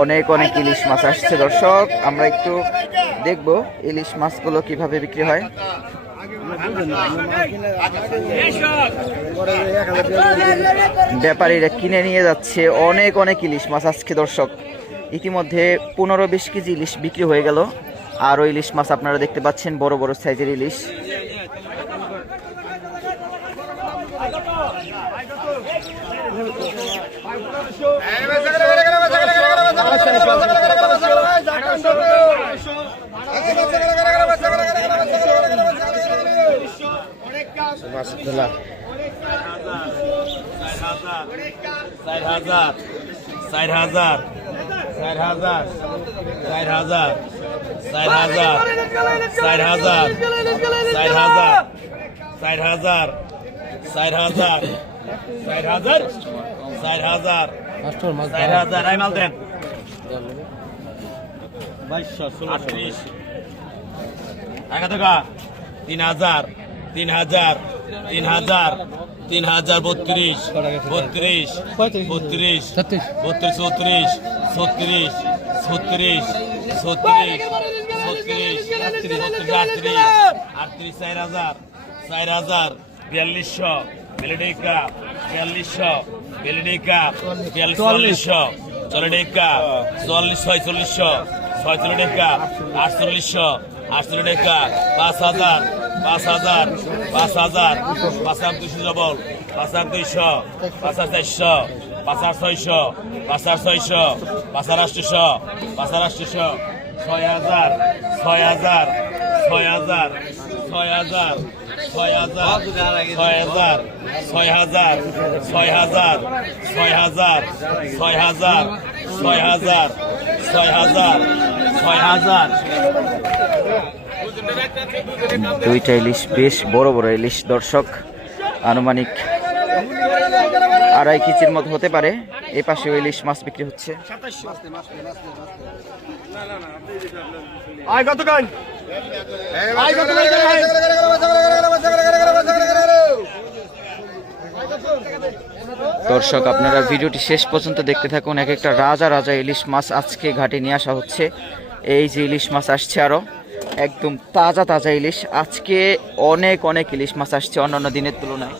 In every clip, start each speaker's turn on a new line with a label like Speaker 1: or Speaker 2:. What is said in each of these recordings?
Speaker 1: অনেক অনেক ইলিশ মাছ আসছে, দর্শক। আমরা একটু দেখব ইলিশ মাছগুলো কীভাবে বিক্রি হয়। ব্যাপারীরা কিনে নিয়ে যাচ্ছে। অনেক অনেক ইলিশ মাছ আজকে দর্শক। ইতিমধ্যে পনেরো, বিশ কেজি ইলিশ বিক্রি হয়ে গেল। আরও ইলিশ মাছ আপনারা দেখতে পাচ্ছেন, বড় বড় সাইজের ইলিশ।
Speaker 2: চার হাজার চার হাজার চার হাজার চার হাজার চার হাজার চার হাজার চার হাজার চার হাজার চার হাজার চার হাজার চার হাজার চার হাজার। আই মাল দেন। বাইশশো আটত্রিশ টাকা টাকা তিন হাজার তিন হাজার তিন হাজার তিন হাজার বত্রিশ বত্রিশ বত্রিশ বত্রিশ চৌত্রিশ ছত্রিশ ছত্রিশ ছত্রিশ ছত্রিশ ছত্রিশ আটত্রিশ আটত্রিশ চার হাজার চার হাজার বিয়াল্লিশশো বেলেডিকা বিয়াল্লিশশো বেলেডিকা চল্লিশশো চল্লিশা চল্লিশ ছয়চল্লিশশো ছয়চল্লিশ টাকা আটচল্লিশশো আটচল্লিশ টাকা পাঁচ হাজার পাঁচ হাজার পাঁচ হাজার পাঁচ হাজার দুশো ডবল পাঁচ হাজার দুইশো পাঁচ হাজার চারশো পাঁচ হাজার ছয়শো পাঁচ হাজার ছয়শো পাঁচ হাজার আটশোশো পাঁচ হাজার আটশোশো ছয় হাজার ছয় হাজার ছয় হাজার ছয় হাজার ছয় হাজার ছয় হাজার ছয় হাজার ছয় হাজার ছয় হাজার ছয় হাজার ছয় হাজার ছয় হাজার ছয় হাজার
Speaker 1: দুইটা ইলিশ বেশ বড় বড় ইলিশ দর্শক। আনুমানিক আড়াই কেজির মতো হতে পারে। এ পাশে ইলিশ মাছ বিক্রি হচ্ছে। দর্শক আপনারা ভিডিওটি শেষ পর্যন্ত দেখতে থাকুন। এক একটা রাজা রাজা ইলিশ মাছ আজকে ঘাটে নিয়ে আসা হচ্ছে। এই যে ইলিশ মাছ আসছে আরও। একদম তাজা তাজা ইলিশ। আজকে অনেক অনেক ইলিশ মাছ আসছে অন্যান্য দিনের তুলনায়।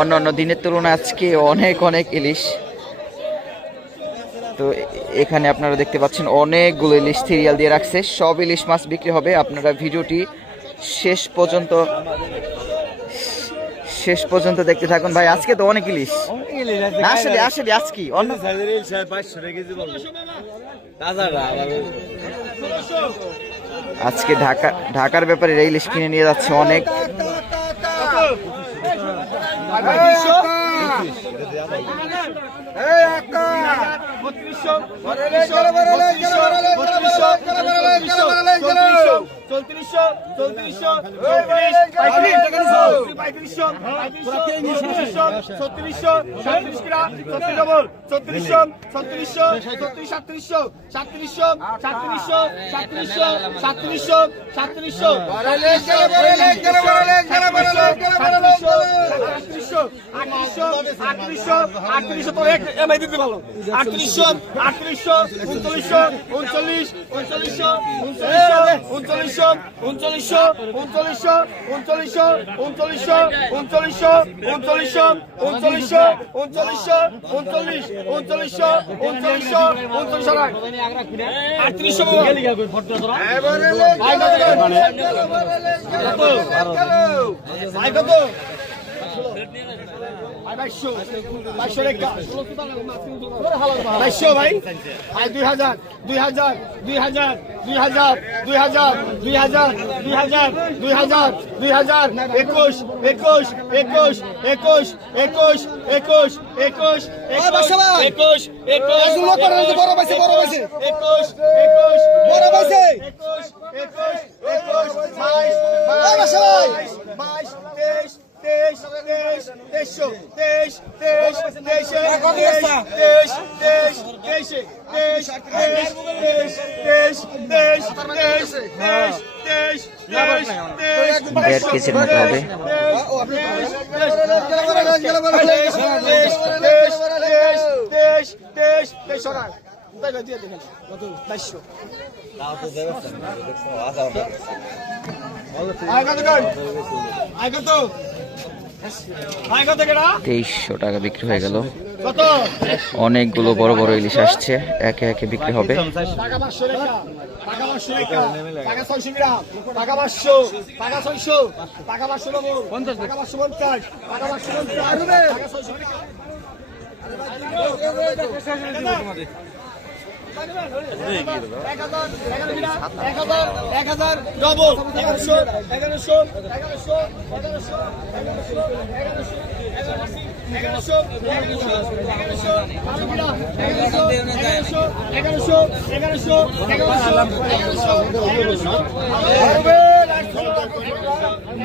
Speaker 1: অন্যান্য দিনের তুলনায় আজকে অনেক অনেক ইলিশ। তো এখানে আপনারা দেখতে পাচ্ছেন অনেকগুলো ইলিশ সিরিয়াল দিয়ে রাখছে। সব ইলিশ মাছ বিক্রি হবে। আপনারা ভিডিওটি শেষ পর্যন্ত শেষ পর্যন্ত দেখতে থাকুন ভাই আজকে তো অনেক ইলিশ আসলে আসলে আজকে আজকে ঢাকা ঢাকার ব্যাপারে ইলিশ কিনে নিয়ে যাচ্ছে অনেক
Speaker 3: চৌত্রিশশো চৌত্রিশশো চৌত্রিশ পঁয়ত্রিশশো পঁয়ত্রিশশো পঁয়ত্রিশশো ছত্রিশশো ছত্রিশ কিরা ছত্রিশ ডবল ছত্রিশশো ছত্রিশশো ছত্রিশ সাতত্রিশশো সাতত্রিশশো সাতত্রিশশো সাতত্রিশশো সাতত্রিশশো সাতত্রিশশো আটত্রিশশো আটত্রিশশো আটত্রিশশো তো এক এমআই দিতে ভালো আটত্রিশশো আটত্রিশশো উনচল্লিশশো উনচল্লিশ উনচল্লিশশো উনচল্লিশশো উনচল্লিশশো উনচল্লিশশো উনচল্লিশশো উনচল্লিশশো উনচল্লিশশো উনচল্লিশশো উনচল্লিশশো উনচল্লিশশো উনচল্লিশ উনচল্লিশশো উনচল্লিশশো উনচল্লিশ আটত্রিশশো কত বাইশশো ভাই দুই হাজার দুই হাজার দুই হাজার দুই হাজার দুই হাজার দুই হাজার দুই হাজার দুই হাজার দুই হাজার একুশ একুশ একুশ একুশ একুশ একুশ একুশ একুশ একুশ বড় পাইছে বড় পাইছে একুশ একুশ বড় পাইছে একুশ একুশ একুশ বাইশ বাইশ বাইশ তেইশ তেইশ তেইশ তেইশশো তেইশ তেইশ তেইশে তেইশ তেইশ তেইশ তেইশে তেইশ তেইশ তেইশ তেইশ তেইশ তেইশ তেইশ
Speaker 1: দেড় কেজির মতো হবে তেইশশো টাকা বিক্রি হয়ে গেল। অনেকগুলো বড় বড় ইলিশ আসছে একে একে বিক্রি হবে।
Speaker 3: টাকা।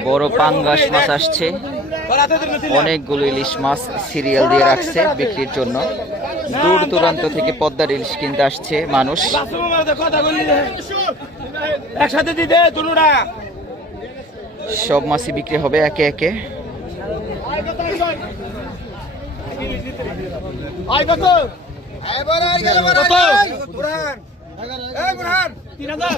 Speaker 1: বড় পাঙ্গাস মাছ আসছে। অনেকগুলো ইলিশ মাছ সিরিয়াল দিয়ে রাখছে বিক্রির জন্য। দূর দূরান্ত থেকে পদ্মার ইলিশ কিনতে আসছে মানুষ।
Speaker 2: একসাথে দিতে
Speaker 1: সব মাছই বিক্রি হবে একে একে।
Speaker 3: আয় কত? কত তিন হাজার।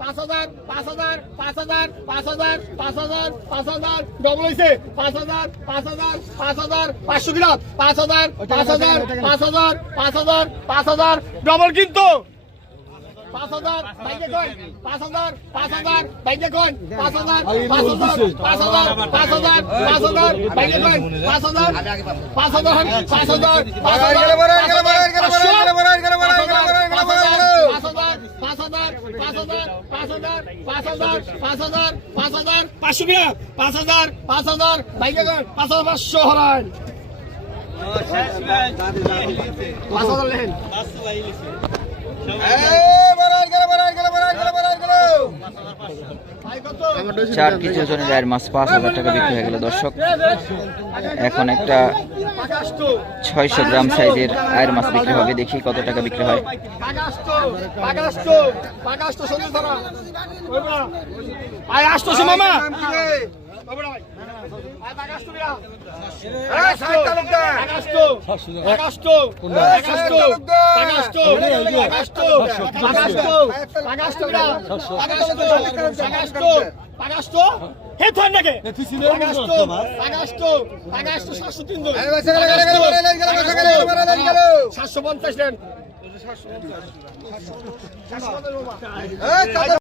Speaker 3: পাঁচ হাজার পাঁচ হাজার পাঁচ হাজার পাঁচ হাজার পাঁচ হাজার পাঁচ হাজার ডবল হয়েছে পাঁচ হাজার পাঁচ হাজার পাঁচ হাজার পাঁচশো গ্রাম পাঁচ হাজার পাঁচ হাজার পাঁচ হাজার পাঁচ হাজার পাঁচ হাজার ডবল কিন্তু পাঁচ হাজার বাইকে কয় পাঁচ হাজার পাঁচ হাজার বাইকে কয় পাঁচ হাজার পাঁচ হাজার পাঁচ হাজার পাঁচ হাজার পাঁচ হাজার বাইকে কয় পাঁচ হাজার পাঁচ হাজার পাঁচ হাজার পাঁচ হাজার পাঁচ হাজার পাঁচ হাজার পাঁচ হাজার পাঁচ হাজার পাঁচ হাজার পাঁচ হাজার পাঁচ হাজার পাঁচ হাজার পাঁচ হাজার পাঁচশো পাঁচ হাজার
Speaker 1: চার ওজনের গায়ের মাছ পাঁচ হাজার টাকা বিক্রি হয়ে গেল, দর্শক। এখন একটা ছয়শো গ্রাম সাইজের আয়ের মাছ বিক্রি হবে। দেখি কত টাকা বিক্রি হয়।
Speaker 3: আয়, আসতো মামা। সাতশো পঞ্চাশ